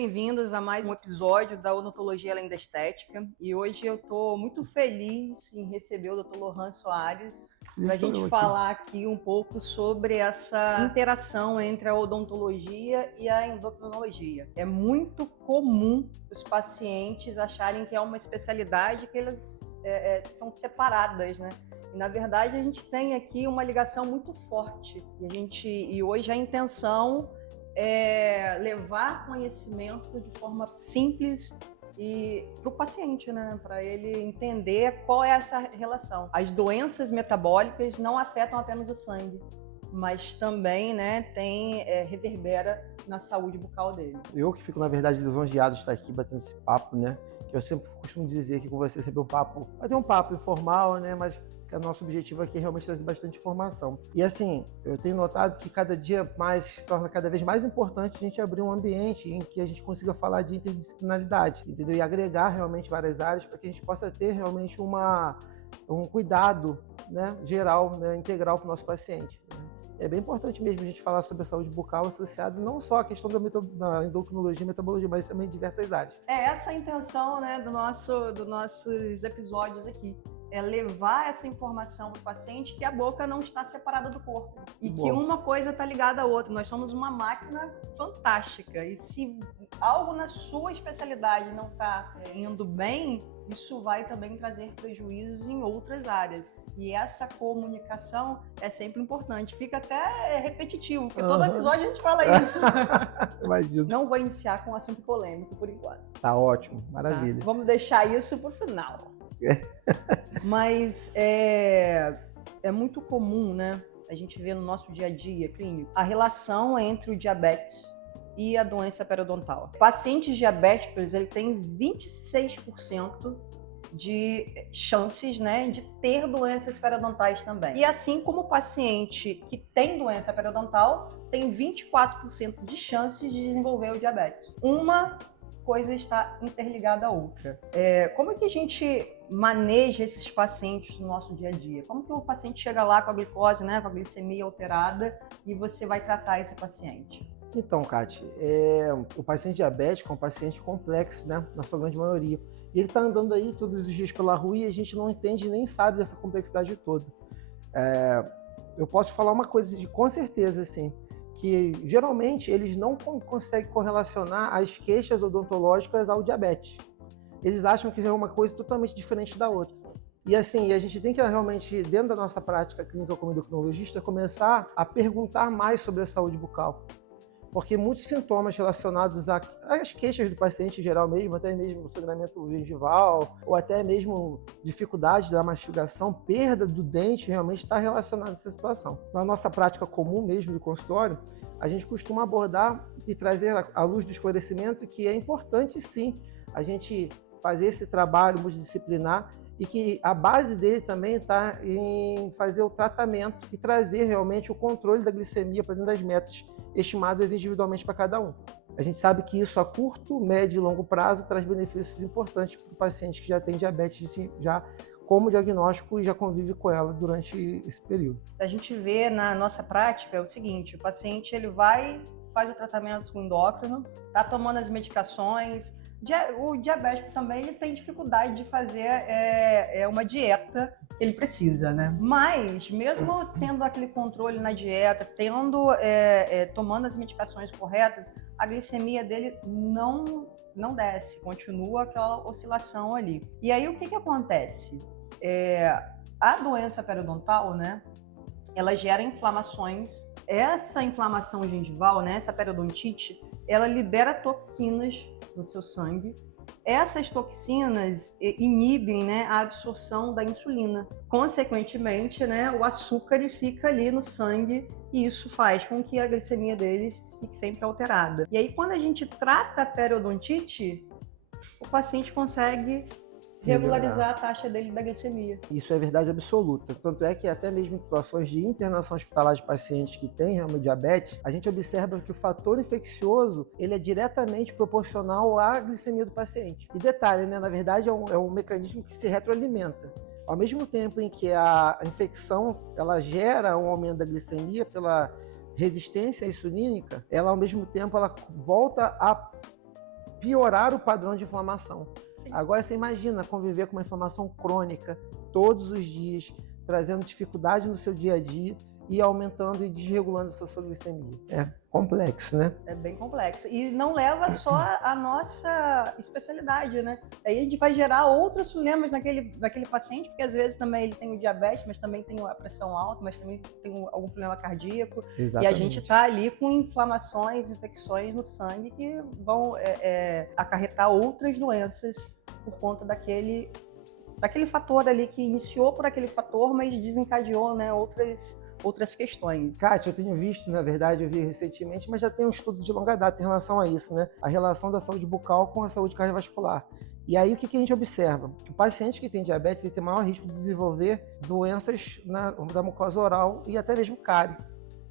bem-vindos a mais um episódio da Odontologia Além da Estética. E hoje eu estou muito feliz em receber o Dr. Lohan Soares para a gente falar aqui um pouco sobre essa interação entre a odontologia e a endocrinologia. É muito comum os pacientes acharem que é uma especialidade que elas são separadas, né? E, na verdade, a gente tem aqui uma ligação muito forte. E hoje a intenção é levar conhecimento de forma simples e para o paciente, né? Para ele entender qual é essa relação. As doenças metabólicas não afetam apenas o sangue, mas também, né, reverbera na saúde bucal dele. Eu que fico, na verdade, lisonjeado de estar aqui batendo esse papo, né? Que eu sempre costumo dizer aqui com você, sempre vai ter um papo informal, né? Mas que o nosso objetivo aqui é realmente trazer bastante informação. E assim, eu tenho notado que cada dia mais se torna cada vez mais importante a gente abrir um ambiente em que a gente consiga falar de interdisciplinaridade, entendeu? E agregar realmente várias áreas para que a gente possa ter realmente um cuidado, né, geral, né, integral para o nosso paciente, né? É bem importante mesmo a gente falar sobre a saúde bucal associada não só à questão da endocrinologia e metabologia, mas também de diversas áreas. É essa a intenção, né, dos nossos episódios aqui. É levar essa informação para o paciente que a boca não está separada do corpo. E que uma coisa está ligada à outra. Nós somos uma máquina fantástica. E se algo na sua especialidade não está indo bem, isso vai também trazer prejuízos em outras áreas. E essa comunicação é sempre importante. Fica até repetitivo, porque todo episódio a gente fala isso. Imagino. Não vou iniciar com um assunto polêmico por enquanto. Tá ótimo, maravilha. Tá? Vamos deixar isso para o final. Mas é muito comum, né? A gente vê no nosso dia a dia clínico a relação entre o diabetes e a doença periodontal. Pacientes diabéticos, ele tem 26% de chances, né, de ter doenças periodontais também. E assim como o paciente que tem doença periodontal tem 24% de chances de desenvolver o diabetes. Uma coisa está interligada à outra. Como é que a gente maneja esses pacientes no nosso dia a dia? Como que o paciente chega lá com a glicose, né, com a glicemia alterada, e você vai tratar esse paciente? Então, Kati, o paciente diabético é um paciente complexo, né, na sua grande maioria. E ele está andando aí todos os dias pela rua e a gente não entende nem sabe dessa complexidade toda. Eu posso falar uma coisa com certeza, assim, que geralmente eles não conseguem correlacionar as queixas odontológicas ao diabetes. Eles acham que é uma coisa totalmente diferente da outra. E assim, a gente tem que realmente, dentro da nossa prática clínica como endocrinologista, começar a perguntar mais sobre a saúde bucal. Porque muitos sintomas relacionados às queixas do paciente em geral mesmo, até mesmo sangramento gengival, ou até mesmo dificuldade da mastigação, perda do dente, realmente está relacionado a essa situação. Na nossa prática comum mesmo do consultório, a gente costuma abordar e trazer à luz do esclarecimento que é importante sim a gente fazer esse trabalho multidisciplinar e que a base dele também está em fazer o tratamento e trazer realmente o controle da glicemia para dentro das metas estimadas individualmente para cada um. A gente sabe que isso a curto, médio e longo prazo traz benefícios importantes para o paciente que já tem diabetes já como diagnóstico e já convive com ela durante esse período. A gente vê na nossa prática o seguinte: o paciente ele faz o tratamento com endócrino, está tomando as medicações. O diabético também ele tem dificuldade de fazer uma dieta que ele precisa, né? Mas, mesmo tendo aquele controle na dieta, tomando as medicações corretas, a glicemia dele não desce, continua aquela oscilação ali. E aí, o que acontece? A doença periodontal, né? Ela gera inflamações. Essa inflamação gengival, né? Essa periodontite, ela libera toxinas no seu sangue. Essas toxinas inibem, né, a absorção da insulina. Consequentemente, né, o açúcar fica ali no sangue e isso faz com que a glicemia dele fique sempre alterada. E aí, quando a gente trata a periodontite, o paciente consegue regularizar a taxa dele da glicemia. Isso é verdade absoluta. Tanto é que até mesmo em situações de internação hospitalar de pacientes que têm realmente diabetes, a gente observa que o fator infeccioso ele é diretamente proporcional à glicemia do paciente. E detalhe, né? Na verdade é um mecanismo que se retroalimenta. Ao mesmo tempo em que a infecção ela gera um aumento da glicemia pela resistência insulínica, ela ao mesmo tempo ela volta a piorar o padrão de inflamação. Sim. Agora você imagina conviver com uma inflamação crônica todos os dias, trazendo dificuldade no seu dia a dia e aumentando e desregulando essa sua glicemia. É complexo, né? É bem complexo. E não leva só a nossa especialidade, né? Aí a gente vai gerar outros problemas naquele paciente, porque às vezes também ele tem o diabetes, mas também tem a pressão alta, mas também tem algum problema cardíaco. Exatamente. E a gente está ali com inflamações, infecções no sangue que vão acarretar outras doenças por conta daquele fator ali que iniciou por aquele fator, mas desencadeou, né, outras questões. Kátia, eu tenho visto, na verdade, eu vi recentemente, mas já tem um estudo de longa data em relação a isso, né? A relação da saúde bucal com a saúde cardiovascular. E aí, o que a gente observa? Que o paciente que tem diabetes ele tem maior risco de desenvolver doenças da mucosa oral e até mesmo cárie.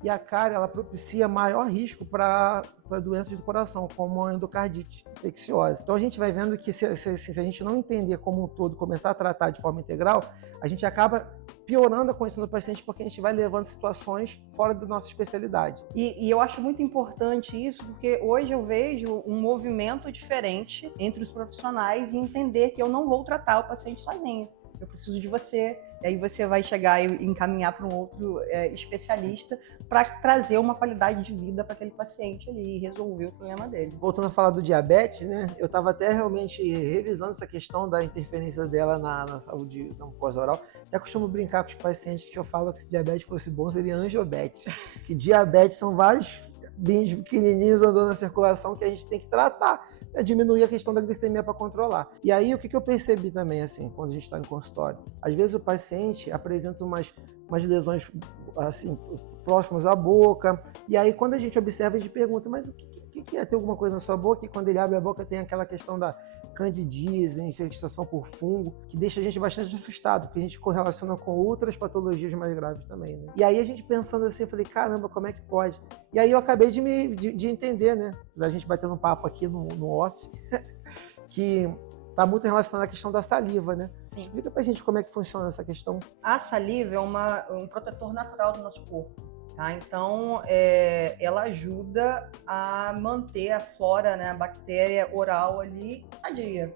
E a cárie, ela propicia maior risco para doenças do coração, como a endocardite infecciosa. Então, a gente vai vendo que se a gente não entender como um todo, começar a tratar de forma integral, a gente acaba piorando a condição do paciente porque a gente vai levando situações fora da nossa especialidade. E eu acho muito importante isso, porque hoje eu vejo um movimento diferente entre os profissionais e entender que eu não vou tratar o paciente sozinho. Eu preciso de você. E aí você vai chegar e encaminhar para um outro especialista para trazer uma qualidade de vida para aquele paciente ali e resolver o problema dele. Voltando a falar do diabetes, né? Eu estava até realmente revisando essa questão da interferência dela na saúde da mucosa oral. Até costumo brincar com os pacientes que eu falo que se diabetes fosse bom, seria angiobetes. Que diabetes são vários bins pequenininhos andando na circulação que a gente tem que tratar. Diminuir a questão da glicemia para controlar. E aí, o que eu percebi também, assim, quando a gente está em consultório? Às vezes o paciente apresenta umas lesões, assim, próximas à boca, e aí quando a gente observa, a gente pergunta, mas o que é ter alguma coisa na sua boca? E quando ele abre a boca tem aquela questão da candidíase, infestação por fungo, que deixa a gente bastante assustado, porque a gente correlaciona com outras patologias mais graves também, né? E aí a gente pensando assim, eu falei, caramba, como é que pode? E aí eu acabei de entender, né? A gente batendo um papo aqui no off, que está muito relacionado à questão da saliva, né? Sim. Explica pra gente como é que funciona essa questão. A saliva é um protetor natural do nosso corpo. Tá? Então, ela ajuda a manter a flora, né, a bactéria oral ali sadia.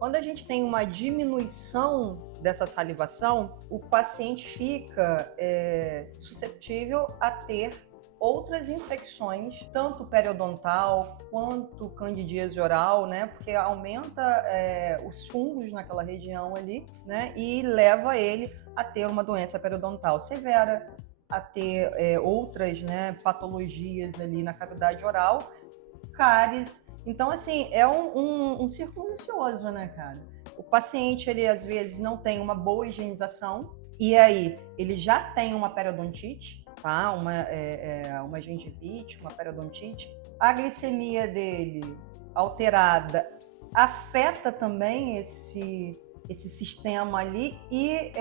Quando a gente tem uma diminuição dessa salivação, o paciente fica suscetível a ter outras infecções, tanto periodontal quanto candidíase oral, né? Porque aumenta os fungos naquela região ali, né? E leva ele a ter uma doença periodontal severa, a ter outras, né, patologias ali na cavidade oral, cáries. Então, assim, é um círculo vicioso, né, cara? O paciente, ele às vezes não tem uma boa higienização e aí ele já tem uma periodontite, tá? Uma gengivite, uma periodontite. A glicemia dele alterada afeta também esse sistema ali e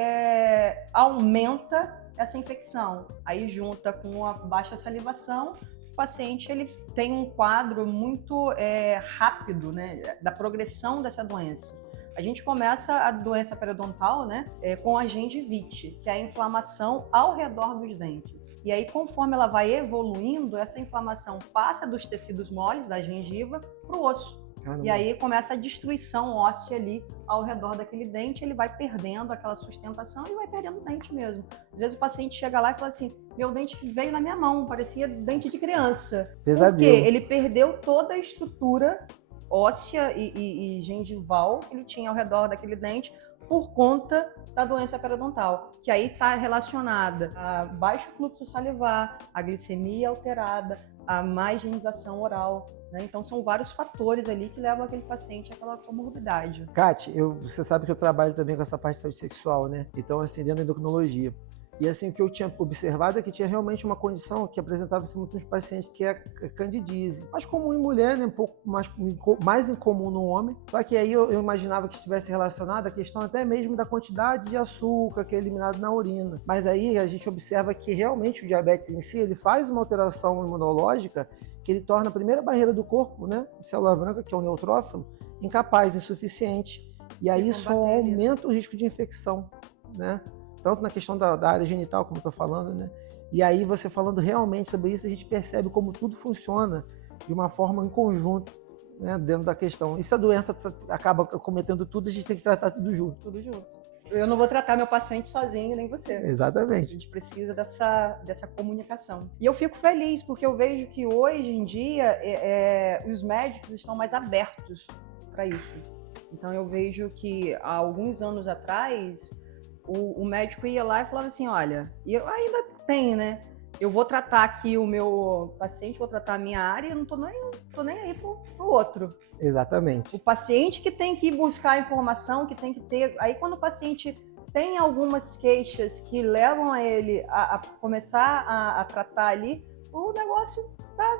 aumenta essa infecção. Aí junta com a baixa salivação, o paciente ele tem um quadro muito rápido, né, da progressão dessa doença. A gente começa a doença periodontal, né, com a gengivite, que é a inflamação ao redor dos dentes. E aí, conforme ela vai evoluindo, essa inflamação passa dos tecidos moles, da gengiva, para o osso. Caramba. E aí começa a destruição óssea ali ao redor daquele dente, ele vai perdendo aquela sustentação e vai perdendo o dente mesmo. Às vezes o paciente chega lá e fala assim, meu dente veio na minha mão, parecia dente de criança. Pesadelo. Porque ele perdeu toda a estrutura óssea e gengival que ele tinha ao redor daquele dente por conta da doença periodontal, que aí está relacionada a baixo fluxo salivar, a glicemia alterada, a má higienização oral, né? Então são vários fatores ali que levam aquele paciente àquela comorbidade. Kátia, você sabe que eu trabalho também com essa parte de saúde sexual, né? Então, assim, dentro da endocrinologia. E assim, o que eu tinha observado é que tinha realmente uma condição que apresentava-se muito nos pacientes, que é a candidíase. Mais comum em mulher, né? Um pouco mais incomum no homem. Só que aí eu imaginava que estivesse relacionado à questão até mesmo da quantidade de açúcar que é eliminado na urina. Mas aí a gente observa que realmente o diabetes em si, ele faz uma alteração imunológica que ele torna a primeira barreira do corpo, né? A célula branca, que é o neutrófilo, incapaz, insuficiente. E aí isso aumenta o risco de infecção, né? Tanto na questão da área genital, como eu estou falando, né? E aí você falando realmente sobre isso, a gente percebe como tudo funciona de uma forma em conjunto, né, dentro da questão. E se a doença acaba cometendo tudo, a gente tem que tratar tudo junto. Tudo junto. Eu não vou tratar meu paciente sozinho, nem você. Exatamente. A gente precisa dessa comunicação. E eu fico feliz, porque eu vejo que hoje em dia os médicos estão mais abertos para isso. Então eu vejo que há alguns anos atrás, o médico ia lá e falava assim, olha, e eu ainda tem, né? Eu vou tratar aqui o meu paciente, vou tratar a minha área, eu não tô nem aí pro outro. Exatamente. O paciente que tem que ir buscar a informação, que tem que ter... Aí quando o paciente tem algumas queixas que levam a ele a começar a tratar ali, o negócio tá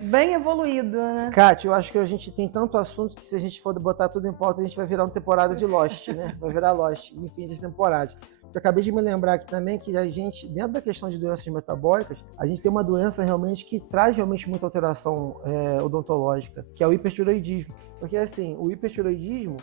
bem evoluído, né? Kátia, eu acho que a gente tem tanto assunto que se a gente for botar tudo em pauta, a gente vai virar uma temporada de Lost, né? Vai virar Lost, enfim, essas temporadas. Eu acabei de me lembrar aqui também que a gente, dentro da questão de doenças metabólicas, a gente tem uma doença realmente que traz realmente muita alteração odontológica, que é o hipertiroidismo. Porque assim, o hipertiroidismo,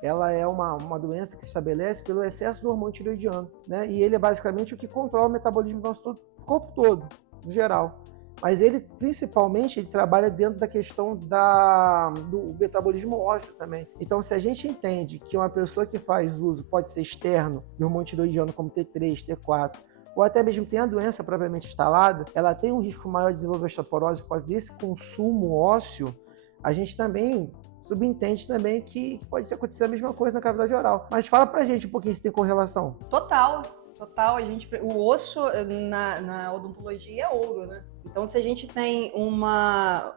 ela é uma doença que se estabelece pelo excesso do hormônio tiroidiano, né? E ele é basicamente o que controla o metabolismo do nosso corpo todo, no geral. Mas ele, principalmente, ele trabalha dentro da questão do metabolismo ósseo também. Então, se a gente entende que uma pessoa que faz uso pode ser externo de hormônio tiroidiano como T3, T4, ou até mesmo tem a doença propriamente instalada, ela tem um risco maior de desenvolver osteoporose por causa desse consumo ósseo, a gente também subentende também que pode acontecer a mesma coisa na cavidade oral. Mas fala pra gente um pouquinho se tem correlação. Total. O osso na odontologia é ouro, né? Então, se a gente tem uma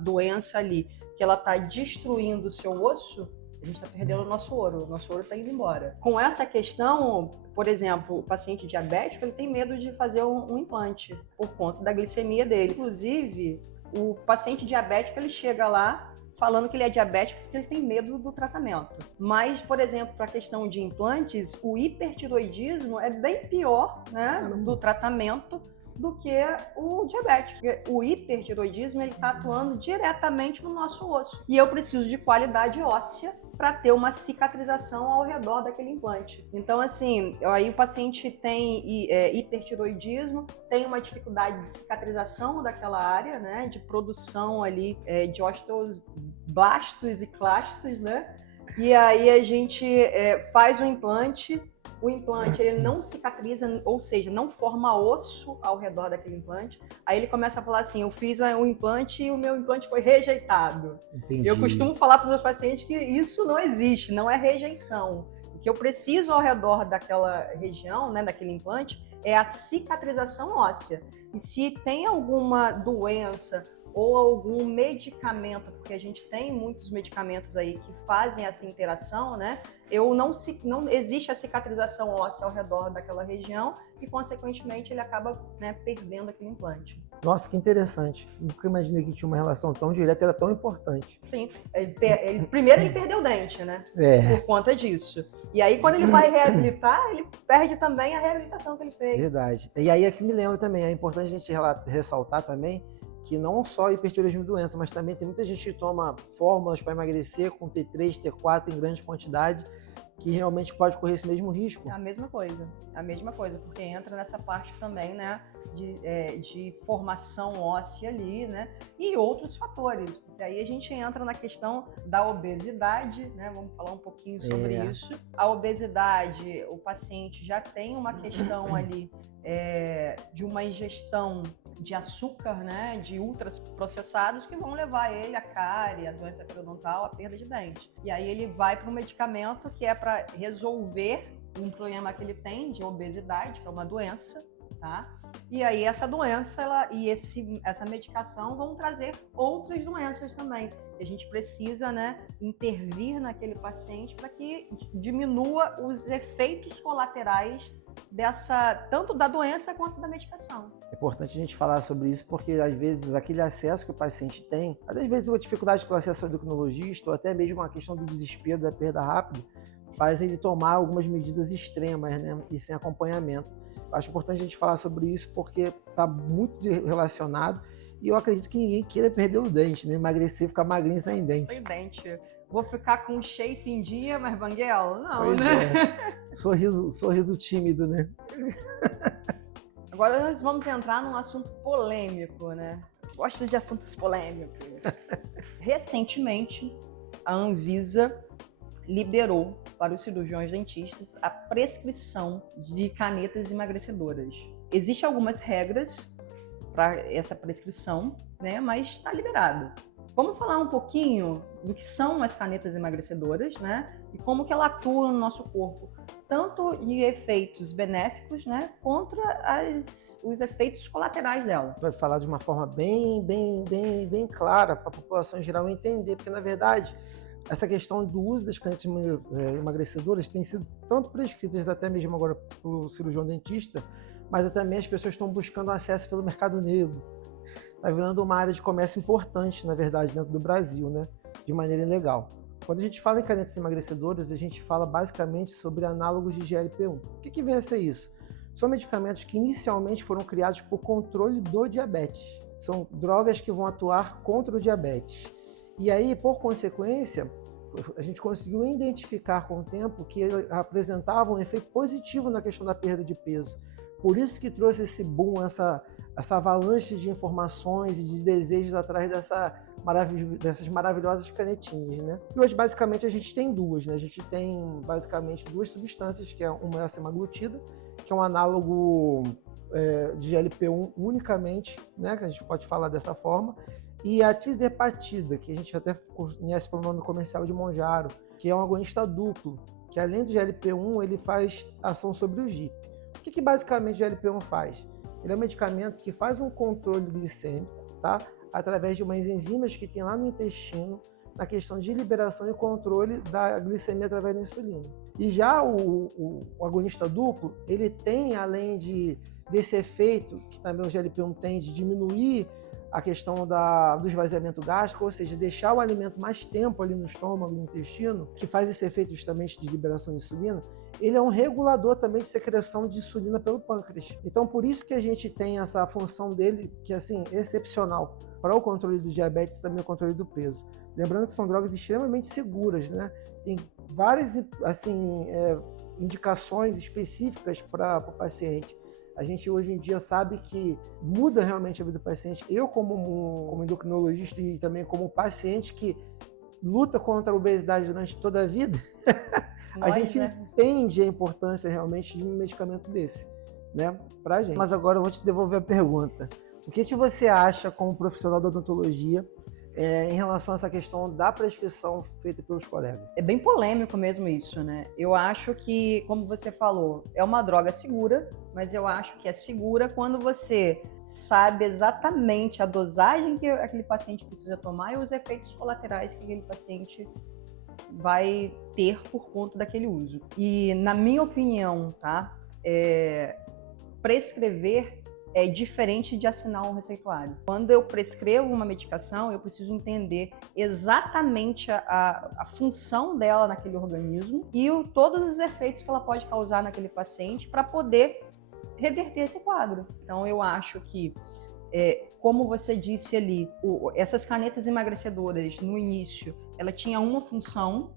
doença ali que ela está destruindo o seu osso, a gente está perdendo o nosso ouro está indo embora. Com essa questão, por exemplo, o paciente diabético, ele tem medo de fazer um implante por conta da glicemia dele. Inclusive, o paciente diabético, ele chega lá falando que ele é diabético porque ele tem medo do tratamento. Mas, por exemplo, para a questão de implantes, o hipertiroidismo é bem pior, né, do tratamento do que o diabético. Porque o hipertiroidismo está atuando diretamente no nosso osso. E eu preciso de qualidade óssea para ter uma cicatrização ao redor daquele implante. Então, assim, aí o paciente tem hipertiroidismo, tem uma dificuldade de cicatrização daquela área, né, de produção ali de osteoblastos e clastos, né? E aí a gente faz o implante ele não cicatriza, ou seja, não forma osso ao redor daquele implante. Aí ele começa a falar assim, eu fiz um implante e o meu implante foi rejeitado. Entendi. Eu costumo falar para os meus pacientes que isso não existe, não é rejeição. O que eu preciso ao redor daquela região, né, daquele implante, é a cicatrização óssea. E se tem alguma doença ou algum medicamento, porque a gente tem muitos medicamentos aí que fazem essa interação, né? Não existe a cicatrização óssea ao redor daquela região e, consequentemente, ele acaba, né, perdendo aquele implante. Nossa, que interessante. Nunca imaginei que tinha uma relação tão direta, era tão importante. Sim. Primeiro ele perdeu o dente, né? Por conta disso. E aí, quando ele vai reabilitar, ele perde também a reabilitação que ele fez. Verdade. E aí é que me lembra também, é importante a gente ressaltar também que não só hipertiroidismo é doença, mas também tem muita gente que toma fórmulas para emagrecer com T3, T4 em grande quantidade, que realmente pode correr esse mesmo risco. É a mesma coisa, porque entra nessa parte também, né, de formação óssea ali, né, e outros fatores, porque aí a gente entra na questão da obesidade, né, vamos falar um pouquinho sobre isso. A obesidade, o paciente já tem uma questão ali de uma ingestão de açúcar, né, de ultraprocessados que vão levar ele a cárie, a doença periodontal, a perda de dente. E aí ele vai para um medicamento que é para resolver um problema que ele tem de obesidade, que é uma doença, tá? E aí essa doença essa medicação vão trazer outras doenças também. A gente precisa, né, intervir naquele paciente para que diminua os efeitos colaterais tanto da doença quanto da medicação. É importante a gente falar sobre isso porque, às vezes, aquele acesso que o paciente tem, às vezes uma dificuldade com o acesso ao endocrinologista ou até mesmo uma questão do desespero, da perda rápida, faz ele tomar algumas medidas extremas, né, e sem acompanhamento. Eu acho importante a gente falar sobre isso porque está muito relacionado e eu acredito que ninguém queira perder o dente, né, emagrecer, ficar magrinho sem dente. Sem dente. Vou ficar com shape em dia, mas banguela? Não, pois né? Sorriso tímido, né? Agora nós vamos entrar num assunto polêmico, né? Gosto de assuntos polêmicos. Recentemente, a Anvisa liberou para os cirurgiões dentistas a prescrição de canetas emagrecedoras. Existem algumas regras para essa prescrição, né, mas está liberado. Vamos falar um pouquinho do que são as canetas emagrecedoras, né, e como que ela atua no nosso corpo, tanto de efeitos benéficos, né, contra os efeitos colaterais dela. Vai falar de uma forma bem clara para a população em geral entender, porque na verdade essa questão do uso das canetas emagrecedoras tem sido tanto prescritas até mesmo agora pelo cirurgião dentista, mas também as pessoas estão buscando acesso pelo mercado negro. Está virando uma área de comércio importante, na verdade, dentro do Brasil, né? De maneira ilegal. Quando a gente fala em canetas emagrecedoras, a gente fala basicamente sobre análogos de GLP-1. O que vem a ser isso? São medicamentos que inicialmente foram criados por controle do diabetes. São drogas que vão atuar contra o diabetes. E aí, por consequência, a gente conseguiu identificar com o tempo que apresentavam um efeito positivo na questão da perda de peso. Por isso que trouxe esse boom, essa avalanche de informações e de desejos atrás dessas maravilhosas canetinhas, né? E hoje, basicamente, a gente tem duas, né? A gente tem, basicamente, duas substâncias, que é uma é a semaglutida, que é um análogo de GLP-1 unicamente, né? Que a gente pode falar dessa forma, e a tirzepatida, que a gente até conhece pelo nome comercial de Mounjaro, que é um agonista duplo, que além do GLP-1, ele faz ação sobre o GIP. O que basicamente o GLP-1 faz? Ele é um medicamento que faz um controle glicêmico, tá? Através de umas enzimas que tem lá no intestino, na questão de liberação e controle da glicemia através da insulina. E já o agonista duplo, ele tem, além desse efeito que também o GLP-1 tem, de diminuir a questão do esvaziamento gástrico, ou seja, deixar o alimento mais tempo ali no estômago, no intestino, que faz esse efeito justamente de liberação de insulina, ele é um regulador também de secreção de insulina pelo pâncreas. Então, por isso que a gente tem essa função dele, que é assim, excepcional para o controle do diabetes e também o controle do peso. Lembrando que são drogas extremamente seguras, né? Tem várias assim, indicações específicas para o paciente. A gente hoje em dia sabe que muda realmente a vida do paciente. Eu, como endocrinologista e também como paciente que luta contra a obesidade durante toda a vida, a gente entende a importância realmente de um medicamento desse, né, pra gente. Mas agora eu vou te devolver a pergunta. O que você acha, como profissional da odontologia, em relação a essa questão da prescrição feita pelos colegas? É bem polêmico mesmo isso, né? Eu acho que, como você falou, é uma droga segura, mas eu acho que é segura quando você sabe exatamente a dosagem que aquele paciente precisa tomar e os efeitos colaterais que aquele paciente vai ter por conta daquele uso. E, na minha opinião, tá? Prescrever é diferente de assinar um receituário. Quando eu prescrevo uma medicação, eu preciso entender exatamente a função dela naquele organismo e todos os efeitos que ela pode causar naquele paciente para poder reverter esse quadro. Então, eu acho que, como você disse ali, essas canetas emagrecedoras, no início, ela tinha uma função,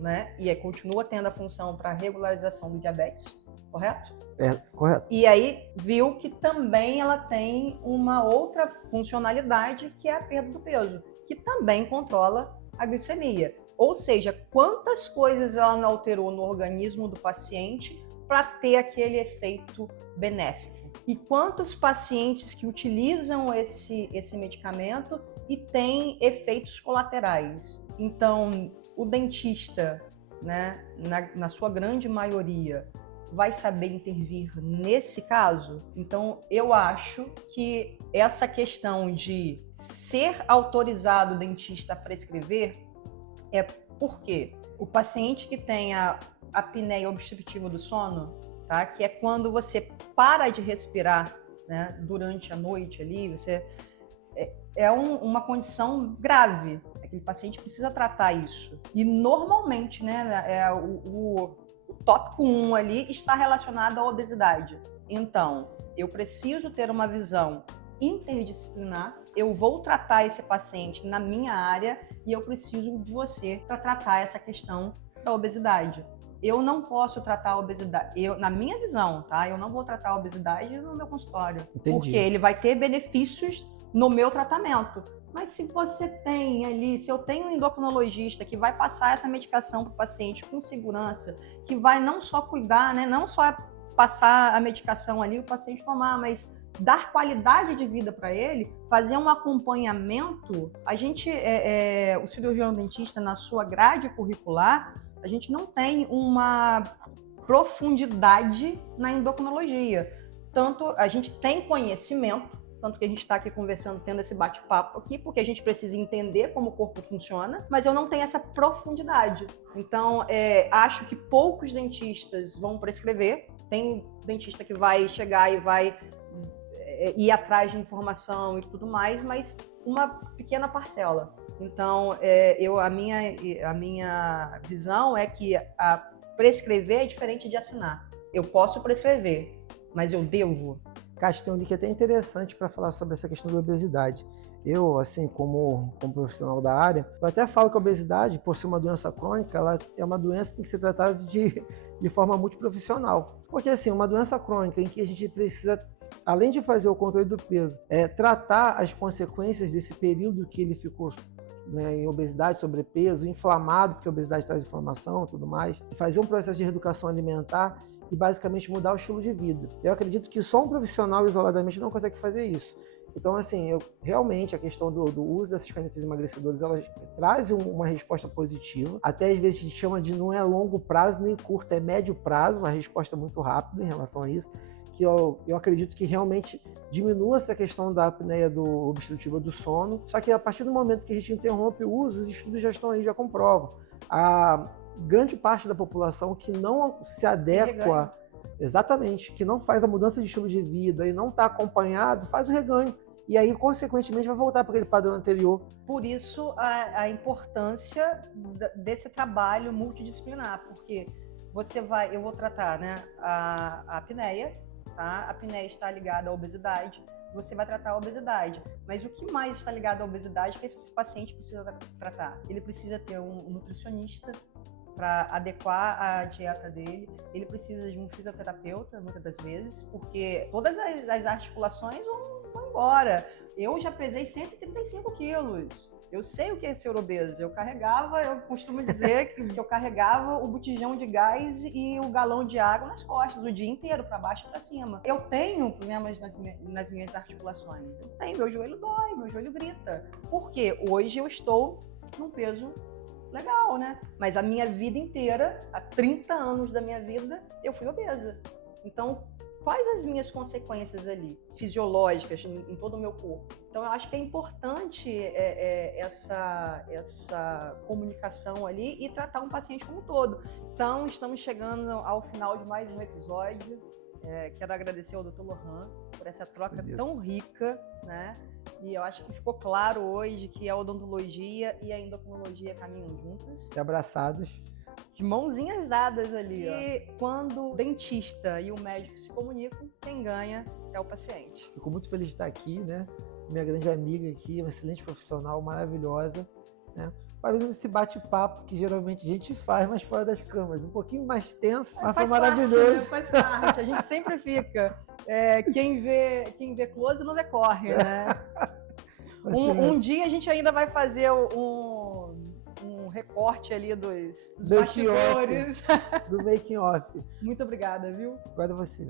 né? E continua tendo a função para regularização do diabetes, correto? Correto. E aí viu que também ela tem uma outra funcionalidade, que é a perda do peso, que também controla a glicemia. Ou seja, quantas coisas ela não alterou no organismo do paciente para ter aquele efeito benéfico. E quantos pacientes que utilizam esse medicamento e têm efeitos colaterais. Então, o dentista, né, na sua grande maioria, vai saber intervir nesse caso? Então, eu acho que essa questão de ser autorizado o dentista a prescrever é porque o paciente que tem a apneia obstrutiva do sono, tá? Que é quando você para de respirar, né, durante a noite ali, uma condição grave. Aquele paciente precisa tratar isso. E normalmente, né, o tópico 1 ali está relacionado à obesidade. Então, eu preciso ter uma visão interdisciplinar, eu vou tratar esse paciente na minha área e eu preciso de você para tratar essa questão da obesidade. Eu não posso tratar a obesidade, na minha visão, tá? Eu não vou tratar a obesidade no meu consultório. Entendi. Porque ele vai ter benefícios no meu tratamento. Mas se você tem ali, se eu tenho um endocrinologista que vai passar essa medicação para o paciente com segurança, que vai não só cuidar, né, não só passar a medicação ali, o paciente tomar, mas dar qualidade de vida para ele, fazer um acompanhamento. A gente, o cirurgião dentista, na sua grade curricular, a gente não tem uma profundidade na endocrinologia. Tanto a gente tem conhecimento, tanto que a gente está aqui conversando, tendo esse bate-papo aqui, porque a gente precisa entender como o corpo funciona, mas eu não tenho essa profundidade. Então, acho que poucos dentistas vão prescrever. Tem dentista que vai chegar e vai ir atrás de informação e tudo mais, mas uma pequena parcela. Então, a minha visão é que prescrever é diferente de assinar. Eu posso prescrever, mas eu devo. Cássio, tem um link até interessante para falar sobre essa questão da obesidade. Eu, assim, como profissional da área, eu até falo que a obesidade, por ser uma doença crônica, ela é uma doença que tem que ser tratada de forma multiprofissional. Porque, assim, uma doença crônica em que a gente precisa, além de fazer o controle do peso, tratar as consequências desse período que ele ficou, né, em obesidade, sobrepeso, inflamado, porque a obesidade traz inflamação e tudo mais, fazer um processo de reeducação alimentar e basicamente mudar o estilo de vida. Eu acredito que só um profissional isoladamente não consegue fazer isso. Então, assim, realmente a questão do uso dessas canetas emagrecedoras, elas trazem uma resposta positiva. Até às vezes a gente chama de não é longo prazo nem curto, é médio prazo, uma resposta muito rápida em relação a isso, que eu acredito que realmente diminua essa questão da apneia obstrutiva do sono. Só que a partir do momento que a gente interrompe o uso, os estudos já estão aí, já comprovam. A grande parte da população que não se adequa, exatamente, que não faz a mudança de estilo de vida e não está acompanhado, faz o reganho. E aí, consequentemente, vai voltar para aquele padrão anterior. Por isso, a importância desse trabalho multidisciplinar, porque eu vou tratar, né, a apneia, tá? A apneia está ligada à obesidade, você vai tratar a obesidade. Mas o que mais está ligado à obesidade que esse paciente precisa tratar? Ele precisa ter um nutricionista para adequar a dieta dele, ele precisa de um fisioterapeuta, muitas das vezes, porque todas as articulações vão embora. Eu já pesei 135 quilos. Eu sei o que é ser obeso. Eu costumo dizer que eu carregava o botijão de gás e o galão de água nas costas o dia inteiro, para baixo e para cima. Eu tenho problemas nas minhas articulações. Eu tenho, meu joelho dói, meu joelho grita. Porque hoje eu estou num peso legal, né? Mas a minha vida inteira, há 30 anos da minha vida, eu fui obesa. Então, quais as minhas consequências ali, fisiológicas, em todo o meu corpo? Então, eu acho que é importante essa comunicação ali e tratar um paciente como um todo. Então, estamos chegando ao final de mais um episódio. Quero agradecer ao Dr. Lohan por essa troca tão rica, né? E eu acho que ficou claro hoje que a odontologia e a endocrinologia caminham juntas. E abraçados. De mãozinhas dadas ali. E quando o dentista e o médico se comunicam, quem ganha é o paciente. Fico muito feliz de estar aqui, né? Minha grande amiga aqui, uma excelente profissional, maravilhosa, né? Fazendo esse bate-papo que geralmente a gente faz, mas fora das câmeras. Um pouquinho mais tenso, mas foi maravilhoso. Faz parte, a gente sempre fica. Quem vê close não vê corre, né? Um dia a gente ainda vai fazer um recorte ali dos bastidores. Do making off. Muito obrigada, viu? Obrigado a você.